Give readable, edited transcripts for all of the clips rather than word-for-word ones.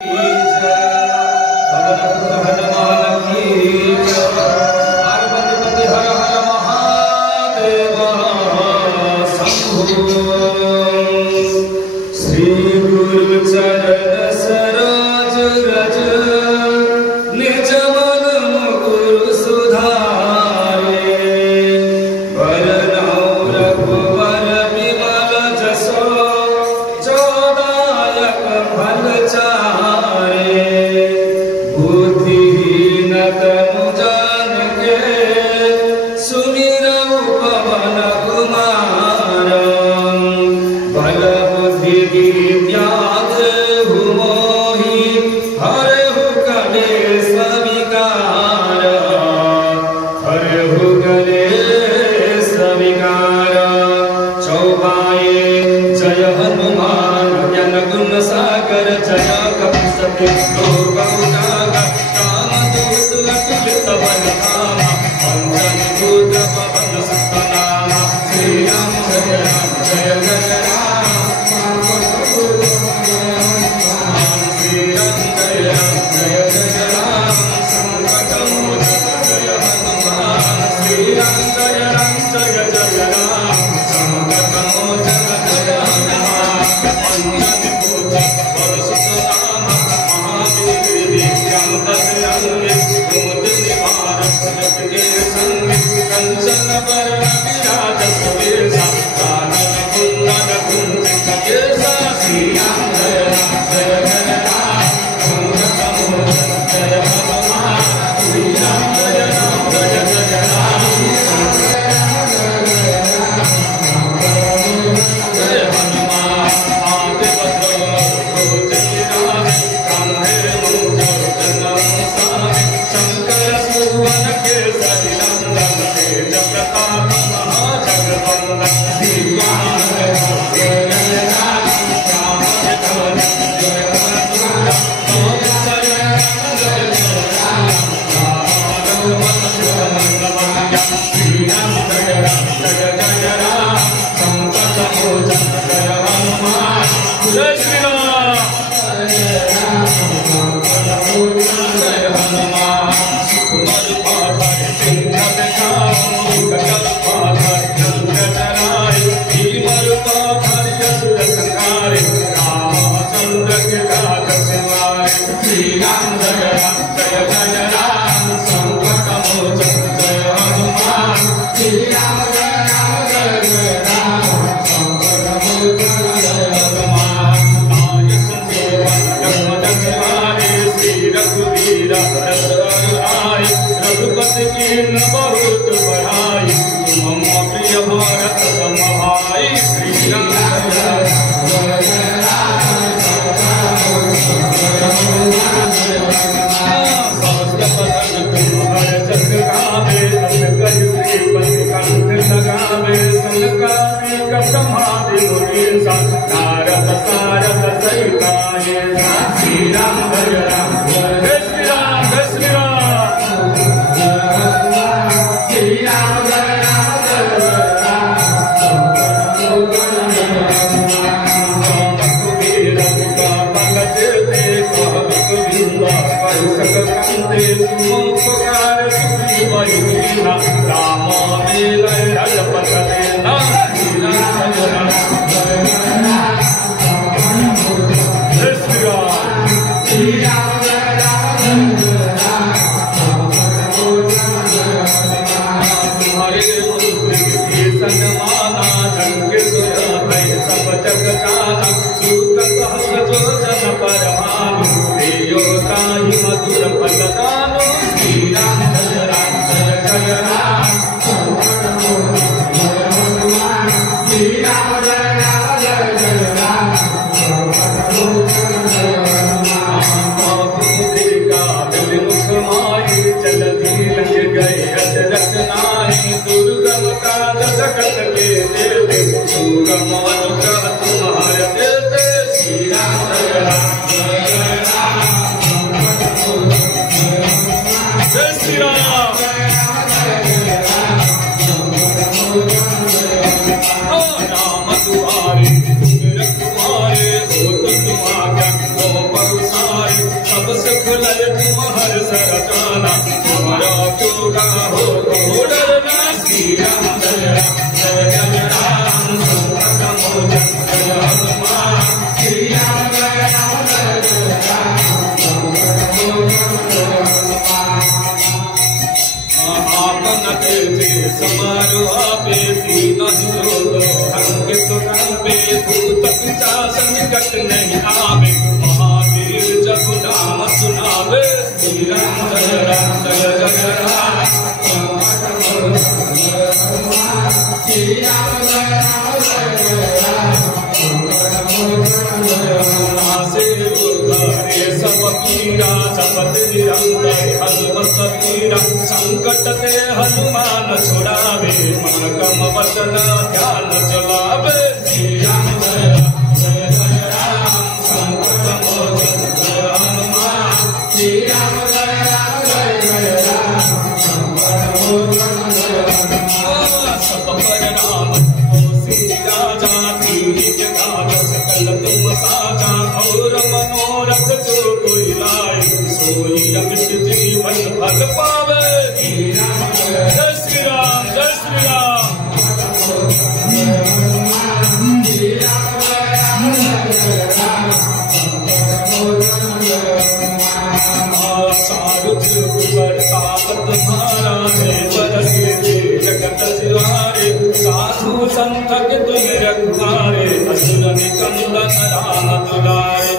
Ram तुम्हारे सब सुख लय तुम हर सरकाना तुम्हारा क्यों हो डरना श्री राम जय जय जय राम संकट मोचन जय हनुमान श्री राम जय आपन के समारो आपे तीन अंग सुनावे भूत पिशाच निकट नहीं आवे महावीर जब नाम सुनावे श्री राम जय जय राम श्री राम सब पीरा जपत निरंतर हनुमत पीरा संकट ते हनुमान छुड़ावे मन कम वचन ध्यान चलावे श्री राम जय जय जय राम संकट मोचन जय हनुमान श्री राम जय जय राम संकट मोचन जय हनुमान सब पर राम राजा पीरी जगह सकल तुम साजा और मनोरथ जो कोई लाए सोई अमित जीवन फल पावे जय श्री राम जय श्री राम तुम्हारा जगत सिवारे साधु संत के तुम रखवारे असुर निकंदन राम दुलारे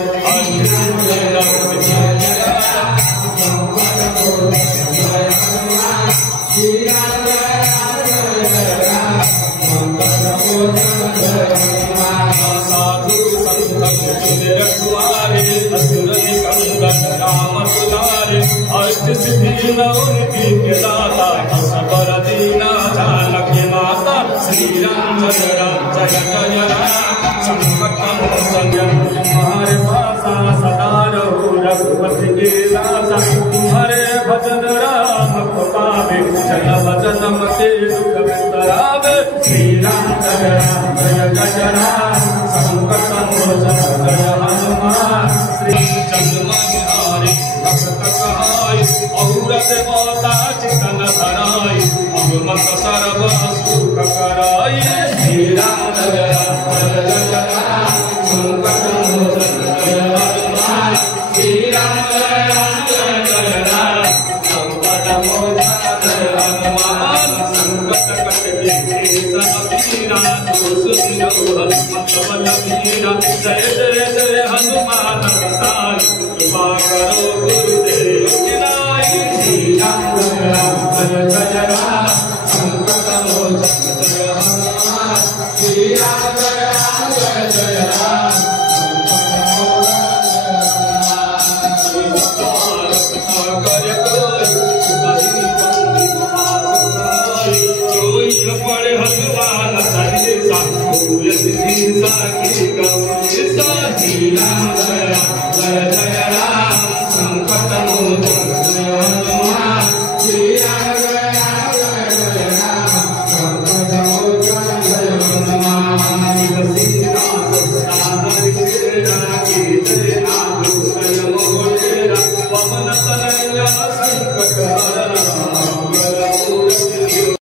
साधु संत तुम रखवारे असुर निकंदन राम दुलारे अष्ट सिद्धि नवनिधि के दाता सबर दीना जानकी माता श्री राम जय जय राम संकट मोचन तुम्हारे पासा सदा रहो रघुपति के दासा तुम्हारे भजन राम को पावे जय भजन मते दुख बिसरावे श्री राम जय जय राम संकट मोचन जय हनुमान श्री चंद्रमणि भक्त सहाय औरत माता चितन धराई मत सर्व सुख कराई श्री राम जय जय राम संकट मोचन जय हनुमान श्री राम जय जय राम संकट मोचन जय हनुमान संकट कट वीरा हनुमत बल वीरा जय जय जय हनुमान साई कृपा करो गुरुदेव की श्री राम जय जय राम संकट मोचन जय हनुमान श्री राम जय जय राम पड़े हनुमान चालीसा सिद्धि साखी गौरीसा श्री राम जय जय राम संकट मोचन जय हनुमान श्री राम